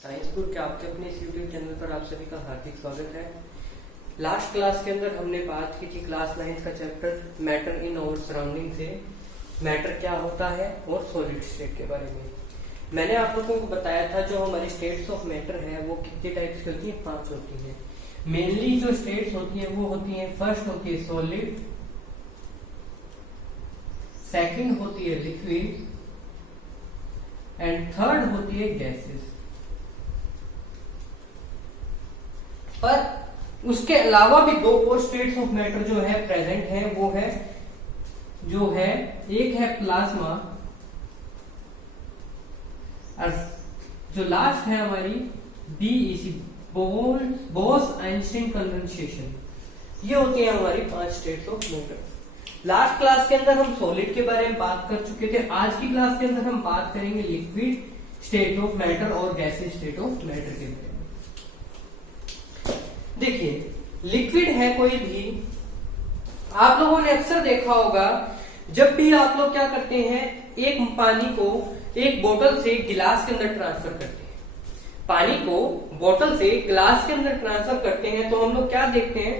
साइंसपुर के आपके अपने इस यूट्यूब चैनल पर आप सभी का हार्दिक स्वागत है। लास्ट क्लास के अंदर हमने बात की थी क्लास 9 का chapter matter in our surrounding से मैटर क्या होता है और सॉलिड स्टेट के बारे में। मैंने आप लोगों को बताया था जो हमारी स्टेट्स ऑफ मैटर है वो कितने टाइप्स की होती है, 5 होती है। मेनली जो स्टेट्स होती है वो होती है, फर्स्ट होती है सॉलिड, सेकंड होती है लिक्विड एंड थर्ड होती है गैसेस। पर उसके अलावा भी दो और स्टेट्स ऑफ मैटर जो है प्रेजेंट है, वो है जो है एक है प्लाज्मा और जो लास्ट है हमारी बीईसी बोस आइंस्टीन कंडेंसेशन। ये होती है हमारी 5 states of matter. Last class के अंदर हम सॉलिड के बारे में बात कर चुके थे। आज की क्लास के अंदर हम बात करेंगे लिक्विड स्टेट ऑफ मैटर और गैसीय स्टेट ऑफ मैटर के बारे में। देखिए, लिक्विड है कोई भी, आप लोगों ने अक्सर देखा होगा जब भी आप लोग क्या करते हैं, एक पानी को एक बोतल से गिलास के अंदर ट्रांसफर करते हैं। पानी को बोतल से गिलास के अंदर ट्रांसफर करते हैं तो हम लोग क्या देखते हैं,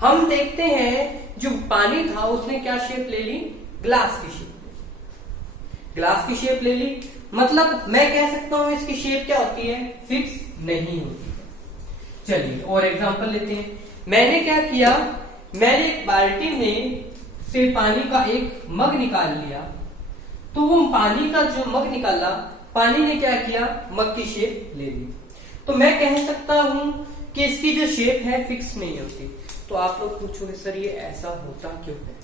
हम देखते हैं जो पानी था उसने क्या शेप ले ली, ग्लास की शेप। ग्लास की शेप ले ली, मतलब मैं कह सकता हूं इसकी शेप क्या होती है, फिक्स नहीं होती है। चलिए और एग्जांपल लेते हैं। मैंने क्या किया, मैंने एक बाल्टी में से पानी का एक मग निकाल लिया, तो वो पानी का जो मग निकाला, पानी ने क्या किया, मग की शेप ले ली। तो मैं कह सकता हूं कि इसकी जो शेप है फिक्स नहीं होती। तो आप लोग पूछोगे सर ये ऐसा होता क्यों है?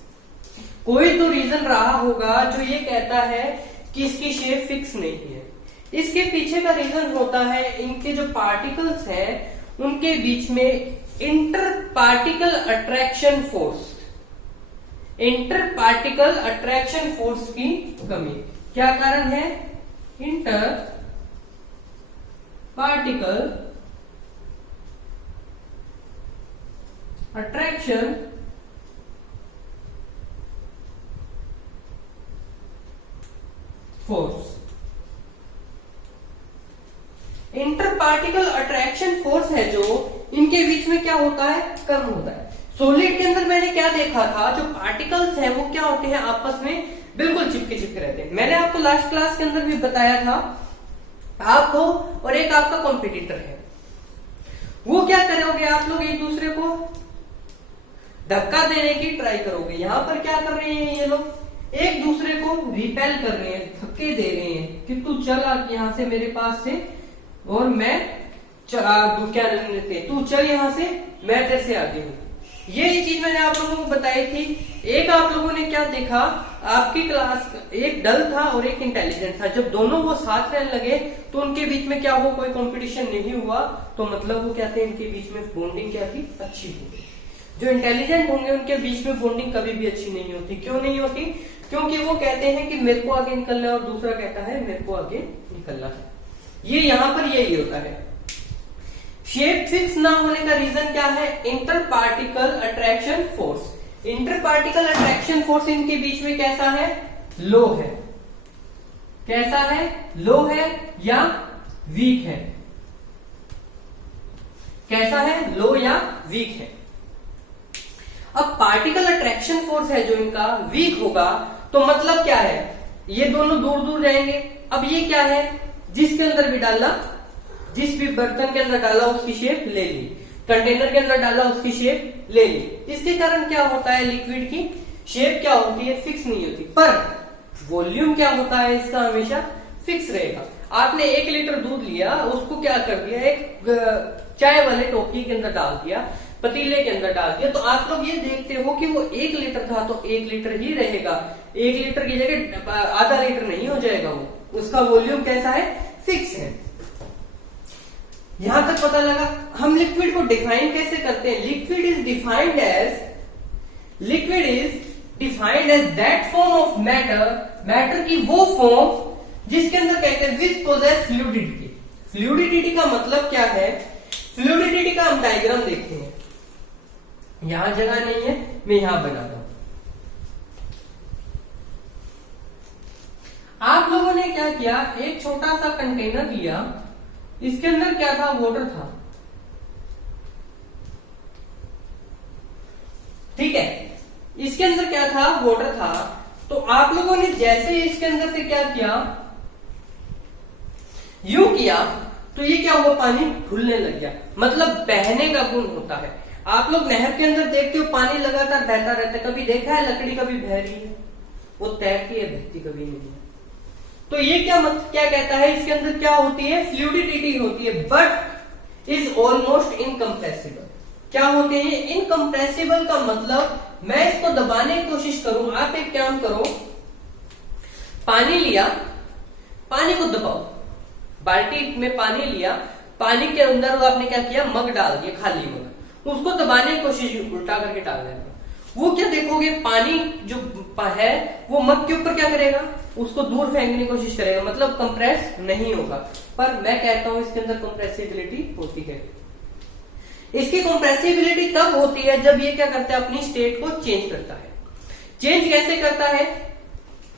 कोई तो रीजन रहा होगा जो ये कहता है कि इसकी शेप फिक्स नहीं है। इसके पीछे का रीजन होता है इनके जो पार्टिकल्स हैं उनके बीच में inter particle attraction force, inter particle attraction force की कमी। क्या कारण है? Inter particle attraction force. Inter particle attraction force है जो इनके बीच में क्या होता है, कम होता है। सॉलिड के अंदर मैंने क्या देखा था, जो पार्टिकल्स हैं वो क्या होते हैं, आपस में बिल्कुल चिपके चिपके रहते हैं। मैंने आपको लास्ट क्लास के अंदर भी बताया था, आप हो और एक आपका कॉम्पिटिटर है, वो क्या करोगे, आप लोग एक दूसरे को धक्का देने की ट्राई करोगे। यहां पर क्या कर रहे हैं ये लोग, एक दूसरे को रिपेल कर रहे हैं, धक्के दे रहे हैं कि तू चल यहां से मेरे पास से, और मैं क्या लेते, तू चल यहां से, मैं तेरे से आगे हूं। ये चीज मैंने आप लोगों को बताई थी। एक आप लोगों ने क्या देखा, आपकी क्लास एक डल था और एक इंटेलिजेंट था, जब दोनों वो साथ रहने लगे तो उनके बीच में क्या हुआ, कोई कंपटीशन नहीं हुआ। तो मतलब वो क्या थे, इनके बीच में बॉन्डिंग क्या थी, अच्छी थी। जो इंटेलिजेंट होंगे उनके बीच में बॉन्डिंग कभी भी अच्छी नहीं होती। क्यों नहीं होती? क्योंकि वो कहते हैं कि मेरे को आगे निकलना है और दूसरा कहता है मेरे को आगे निकलना है। ये यहां पर यही होता है। शेप फिक्स ना होने का रीजन क्या है, inter particle attraction force. Inter particle attraction force इनके बीच में कैसा है, लो है। कैसा है, लो है या वीक है? कैसा है, लो या वीक है। अब पार्टिकल अट्रैक्शन फोर्स है जो इनका वीक होगा, तो मतलब क्या है, ये दोनों दूर दूर रहेंगे। अब ये क्या है, जिसके अंदर भी डालना, जिस भी बर्तन के अंदर डाला उसकी शेप ले ली, कंटेनर के अंदर डाला उसकी शेप ले ली। इसके कारण क्या होता है, लिक्विड की शेप क्या होती है, फिक्स नहीं होती। पर वॉल्यूम क्या होता है इसका, हमेशा फिक्स रहेगा। आपने 1 लीटर दूध लिया, उसको क्या कर दिया, एक चाय वाले टोकरी के अंदर डाल दिया, पतीले के अंदर डाल दिया, तो आप लोग ये देखते हो कि वो 1 लीटर था तो 1 लीटर ही रहेगा। 1 लीटर की जगह आधा लीटर नहीं हो जाएगा, वो उसका वॉल्यूम कैसा है, फिक्स है। यहां तक पता लगा। हम लिक्विड को डिफाइन कैसे करते हैं, liquid is defined as that form of matter, matter की वो फॉर्म जिसके अंदर कहते हैं विच पोजेस फ्लूइडिटी। फ्लूइडिटी का मतलब क्या है, फ्लूइडिटी का हम डायग्राम देखते हैं। यहां जगह नहीं है, मैं यहां बना रहा हूं। आप लोगों ने क्या किया, एक छोटा सा कंटेनर लिया, इसके अंदर क्या था, वाटर था, ठीक है, इसके अंदर क्या था, वाटर था। तो आप लोगों ने जैसे इसके अंदर से क्या किया, यूं किया, तो ये क्या हुआ, पानी फूलने लग गया, मतलब बहने का गुण होता है। आप लोग नहर के अंदर देखते हो पानी लगातार बहता रहता है, कभी देखा है लकड़ी कभी बह रही है, वो तैरती है, बहती कभी नहीं है। तो ये क्या कहता है, इसके अंदर क्या होती है, फ्लूइडिटी होती है, बट इज ऑलमोस्ट इनकम्प्रेसिबल। क्या होते हैं, इनकम्प्रेसिबल का मतलब मैं इसको दबाने की कोशिश करूं, आप एक काम करो, पानी लिया, पानी को दबाओ, बाल्टी में पानी लिया, पानी के अंदर आपने क्या किया, मग डाल दिया, खाली मग, उसको दबाने की कोशिश, उल्टा करके डाल देना, वो क्या देखोगे, पानी जो है वो मग के ऊपर क्या करेगा, उसको दूर फेंकने की कोशिश करेगा, मतलब कंप्रेस नहीं होगा। पर मैं कहता हूं इसके अंदर कंप्रेसिबिलिटी होती है। इसकी कंप्रेसिबिलिटी तब होती है जब ये क्या करता है, अपनी स्टेट को चेंज करता है। चेंज कैसे करता है,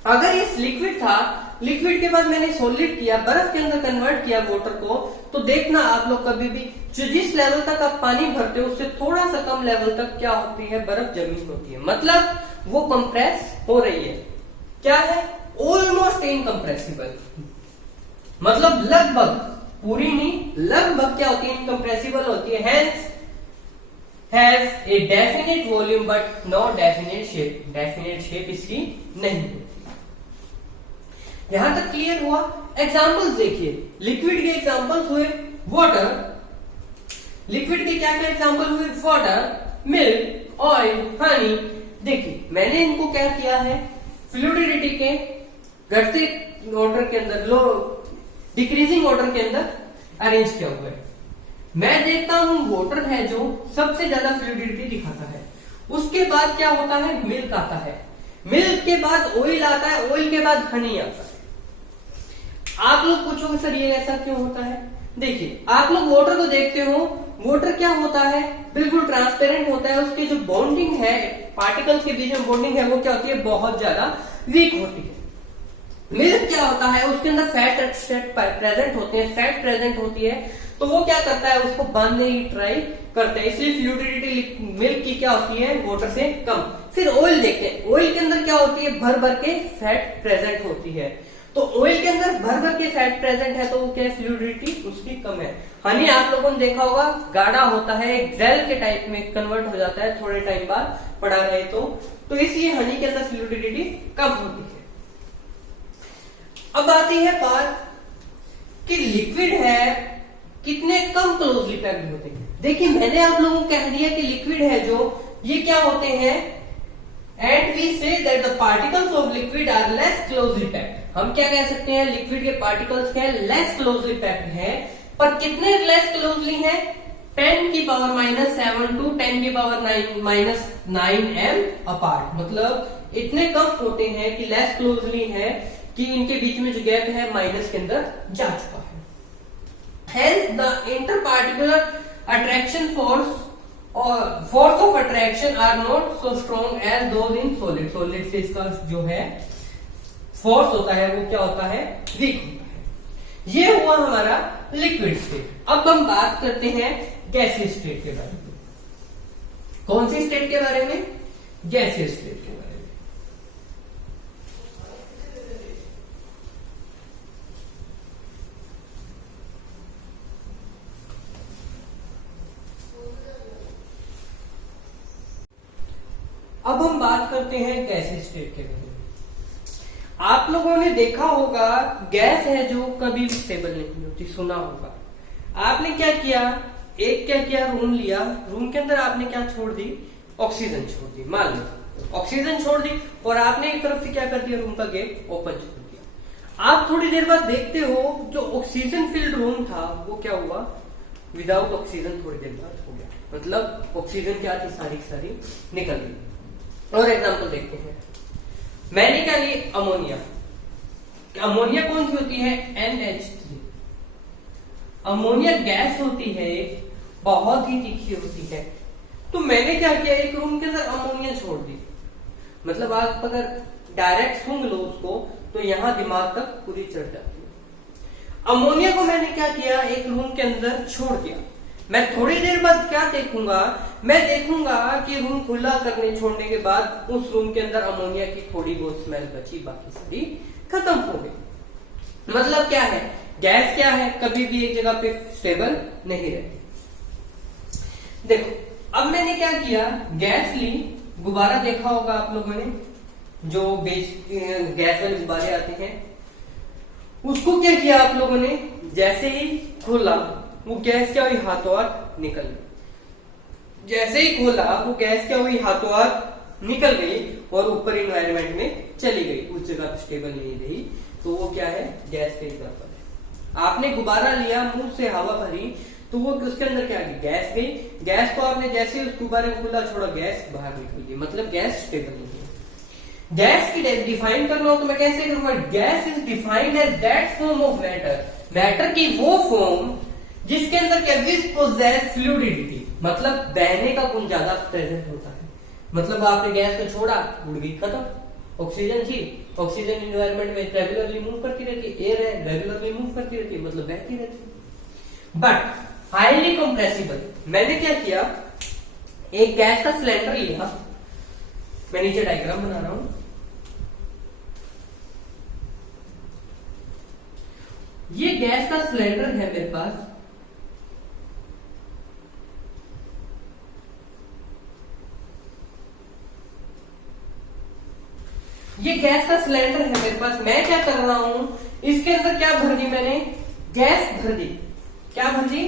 अगर ये लिक्विड था, लिक्विड के बाद मैंने सॉलिड किया, बर्फ के अंदर कन्वर्ट किया वाटर को, तो देखना आप लोग कभी भी जिस लेवल तक आप पानी भरते हो उससे थोड़ा सा कम लेवल तक क्या होती है, बर्फ जमी होती है, मतलब वो कंप्रेस हो रही है। क्या है, ऑलमोस्ट इनकम्प्रेसिबल, मतलब लगभग, पूरी नहीं, लगभग क्या होती है, इनकम्प्रेसिबल होती है। Hence has a definite volume but no definite shape, definite shape इसकी नहीं होती। यहां तक क्लियर हुआ। एग्जांपल्स देखिए, लिक्विड के एग्जांपल्स हुए वाटर, लिक्विड के क्या क्या एग्जांपल हुए, वाटर, मिल्क, ऑयल, हनी। देखिए मैंने इनको क्या किया है, फ्लूइडिटी के घटते ऑर्डर के अंदर, लो डिक्रीजिंग ऑर्डर के अंदर अरेंज किया हुआ है। मैं देखता हूं वाटर है जो सबसे ज्यादा फ्लूइडिटी दिखाता है, उसके बाद क्या होता है, मिल्क आता है, मिल्क के बाद ऑयल आता है, ऑयल के बाद हनी आता है। आप लोग पूछोगे सर ये ऐसा क्यों होता है, देखिए आप लोग वाटर को देखते हो, वाटर क्या होता है, बिल्कुल ट्रांसपेरेंट होता है, उसकी जो बॉन्डिंग है, पार्टिकल्स के बीच में बॉन्डिंग है, वो क्या होती है, बहुत ज्यादा वीक होती है। मिल्क क्या होता है, उसके अंदर फैट प्रेजेंट होते हैं, फैट प्रेजेंट होती है, तो वो क्या करता है, उसको बांधने की ट्राई करता है, इसलिए फ्लूइडिटी मिल्क की क्या होती है, वाटर से कम। फिर ऑयल देखते हैं, ऑयल के अंदर क्या होती है, भर भर के फैट प्रेजेंट होती है, तो ऑयल के अंदर भर भर के फैट प्रेजेंट है, तो वो क्या, फ्लूइडिटी उसकी कम है। हनी आप लोगों ने देखा होगा, गाढ़ा होता है, जेल के टाइप में कन्वर्ट हो जाता है थोड़े टाइम बाद पड़ा रहे तो इसलिए हनी के अंदर फ्लूइडिटी कम होती है। अब आती है बात कि लिक्विड है कितने कम क्लोजली पैक्ड होते हैं। देखिए मैंने आप लोगों को कह दिया कि लिक्विड है जो, ये क्या होते हैं, and we say that the particles of liquid are less closely packed. हम क्या कह सकते हैं, लिक्विड के पार्टिकल्स क्या है, लेस क्लोजली पैक्ड है, पर कितने लेस क्लोजली है, 10⁻⁷ टू 10⁻⁹ m अपार्ट, मतलब इतने कम होते हैं कि लेस क्लोजली है कि इनके बीच में जो गैप है माइनस के अंदर जा चुका है। Hence the interparticular attraction force of attraction are not so strong as those in solid. Solid से इसका जो है फोर्स होता है वो क्या होता है, वीक होता है। ये हुआ हमारा लिक्विड स्टेट। अब हम बात करते हैं गैसीय स्टेट के बारे में। कौन सी स्टेट के बारे में, गैसीय स्टेट के बारे में। अब हम बात करते हैं गैसीय स्टेट के बारे में। आप लोगों ने देखा होगा गैस है जो कभी भी स्टेबल नहीं होती, सुना होगा। आपने क्या किया, रूम लिया, रूम के अंदर आपने क्या छोड़ दी, ऑक्सीजन छोड़ दी, मान लो ऑक्सीजन छोड़ दी, और आपने एक तरफ से क्या कर दिया, रूम का गेट ओपन छोड़ दिया। आप थोड़ी देर बाद देखते हो जो ऑक्सीजन फिल्ड रूम था वो क्या हुआ, विदाउट ऑक्सीजन थोड़ी देर बाद हो गया, मतलब ऑक्सीजन क्या थी, सारी सारी निकल गई। और एग्जाम्पल देखते हैं, मैंने क्या ली, अमोनिया। अमोनिया कौन सी होती है, NH3। अमोनिया गैस होती है, बहुत ही तीखी होती है। तो मैंने क्या किया, एक रूम के अंदर अमोनिया छोड़ दी, मतलब आप अगर डायरेक्ट सूंघ लो उसको तो यहाँ दिमाग तक पूरी चढ़ जाती है। अमोनिया को मैंने क्या किया, एक रूम के अंदर छोड़ दिया। मैं थोड़ी देर बाद क्या देखूंगा, मैं देखूंगा कि रूम खुला करने छोड़ने के बाद उस रूम के अंदर अमोनिया की थोड़ी बहुत स्मेल बची, बाकी सारी खत्म हो गई। मतलब क्या है, गैस क्या है, कभी भी एक जगह पे स्टेबल नहीं रहती। देखो अब मैंने क्या किया, गैस ली, गुब्बारा देखा होगा आप लोगों ने, जो गैस वाले गुब्बारे आते हैं, उसको क्या किया आप लोगों ने, जैसे ही खोला वो गैस क्या हुई, हाथों हाथ निकल गई। जैसे ही खोला वो गैस क्या हुई, हाथों हाथ निकल गई और ऊपर इन्वायरमेंट में चली गई, उस जगह पे स्टेबल नहीं रही। तो वो क्या है, गैस का एग्जाम्पल है। आपने गुब्बारा लिया, मुंह से हवा भरी, तो वो उसके अंदर क्या गई, गैस गई। गैस को आपने जैसे ही उस गुब्बारे को खुला छोड़ा, गैस बाहर निकल गई, मतलब गैस स्टेबल नहीं है। गैस की डिफाइन करना हो तो मैं कैसे करूंगा, gas is defined as that form of matter, matter की वो फॉर्म जिसके अंदर क्या विच पोजेस फ्लूइडिटी, मतलब बहने का गुण ज्यादा प्रेजेंट होता है। मतलब आपने गैस को छोड़ा, उड़ गई, खत्म। ऑक्सीजन थी, ऑक्सीजन इन्वायरमेंट में रेगुलरली मूव करती रहती है, एयर है रेगुलरली मूव करती रहती है, मतलब बहती रहती है। बट हाईली कंप्रेसिबल, मैंने क्या किया, एक गैस का सिलेंडर लिया, मैं नीचे डायग्राम बना रहा हूं, ये गैस का सिलेंडर है मेरे पास, ये गैस का सिलेंडर है मेरे पास। मैं क्या कर रहा हूं, इसके अंदर क्या भर दी मैंने, गैस भर दी। क्या भर दी,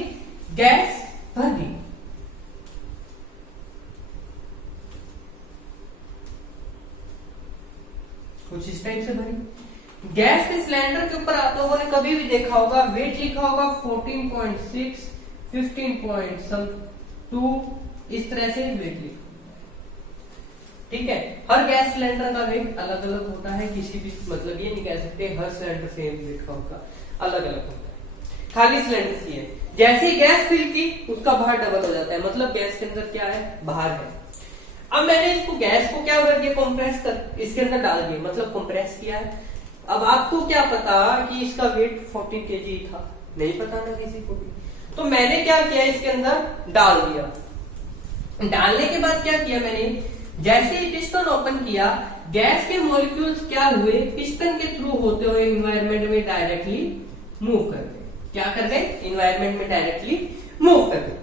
गैस भर दी। कुछ इस टाइप से भरी। गैस के सिलेंडर के ऊपर आप लोगों ने कभी भी देखा होगा, वेट लिखा होगा 14.6, 15.2, इस तरह से वेट लिखा। ठीक है, हर गैस सिलेंडर का वेट अलग अलग होता है, किसी भी मतलब ये नहीं कह सकते हर सिलेंडर सेम वेट का होगा, अलग अलग होता है। खाली सिलेंडर की है, जैसे ही गैस फिल की उसका बाहर डबल हो जाता है, मतलब गैस के अंदर क्या है, बाहर है। अब मैंने इसको गैस को क्या कर दिया, कंप्रेस कर इसके अंदर डाल दिया, मतलब कंप्रेस किया है। अब आपको क्या पता कि इसका वेट 40 kg था, नहीं पता ना किसी को भी, तो मैंने क्या किया, इसके अंदर डाल दिया। डालने के बाद क्या किया मैंने, जैसे ही पिस्टन ओपन किया, गैस के मॉलिक्यूल्स क्या हुए, पिस्टन के थ्रू होते हुए इन्वायरमेंट में डायरेक्टली मूव कर गए। क्या कर गए, इन्वायरमेंट में डायरेक्टली मूव कर गए।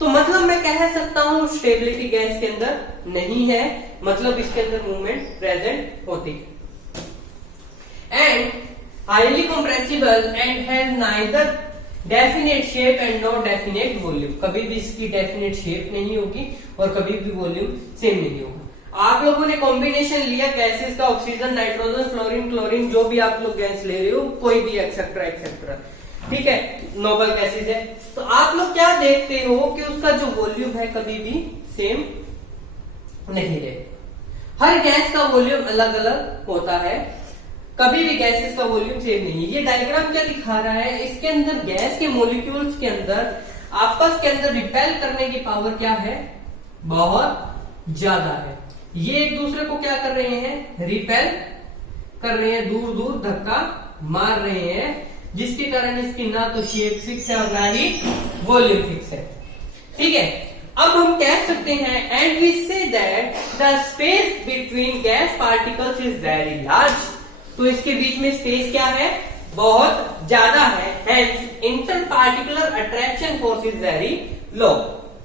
तो मतलब मैं कह सकता हूं स्टेबिलिटी गैस के अंदर नहीं है, मतलब इसके अंदर मूवमेंट प्रेजेंट होती है। And highly compressible and has neither definite shape and no definite volume, कभी भी इसकी डेफिनेट शेप नहीं होगी और कभी भी वॉल्यूम सेम नहीं होगा। आप लोगों ने कॉम्बिनेशन लिया गैसेस का, ऑक्सीजन, नाइट्रोजन, फ्लोरीन, क्लोरीन, जो भी आप लोग गैस ले रहे हो, कोई भी एक्सेट्रा एक्सेट्रा, ठीक है, नोबल गैसेस है, तो आप लोग क्या देखते हो कि उसका जो वॉल्यूम है कभी भी सेम नहीं रहेगा। हर गैस का वॉल्यूम अलग अलग होता है, कभी भी गैसेस का वॉल्यूम सेम नहीं है। ये डायग्राम क्या दिखा रहा है, इसके अंदर गैस के मॉलिक्यूल्स के अंदर आपस के अंदर रिपेल करने की पावर क्या है, बहुत ज्यादा है। ये एक दूसरे को क्या कर रहे हैं, रिपेल कर रहे हैं, दूर दूर धक्का मार रहे हैं, जिसके कारण इसकी ना तो शेप फिक्स है और ना ही वॉल्यूम फिक्स है। ठीक है, अब हम कह सकते हैं and we say that the space between gas particles is very large, तो इसके बीच में स्पेस क्या है, बहुत ज्यादा है। Hence inter particular attraction force is very low,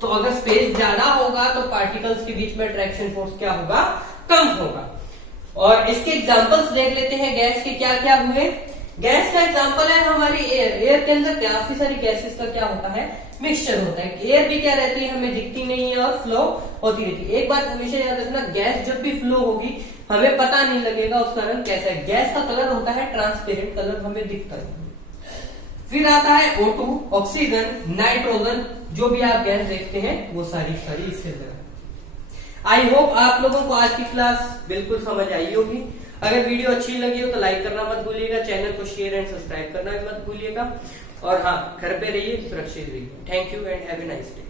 तो अगर स्पेस ज्यादा होगा तो पार्टिकल्स के बीच में अट्रैक्शन फोर्स क्या होगा, कम होगा। और इसके एग्जांपल्स देख लेते हैं गैस के क्या क्या हुए। गैस का एग्जांपल है हमारी एयर। एयर के अंदर काफी सारी गैसेस का क्या होता है, मिक्सचर होता है। एयर भी क्या रहती है, हमें दिखती नहीं है और फ्लो होती रहती है। एक बात हमेशा याद रखना, गैस जब भी फ्लो होगी हमें पता नहीं लगेगा उसका रंग कैसा है। गैस का कलर होता है ट्रांसपेरेंट कलर, हमें दिखता नहीं। फिर आता है O2, ऑक्सीजन, नाइट्रोजन, जो भी आप गैस देखते हैं वो सारी इसके अंदर। आई होप आप लोगों को आज की क्लास बिल्कुल समझ आई होगी। अगर वीडियो अच्छी लगी हो तो लाइक करना मत भूलिएगा, चैनल को शेयर एंड सब्सक्राइब करना भी मत भूलिएगा, और हाँ, घर पे रहिए, सुरक्षित रहिए। Thank you and have a nice day.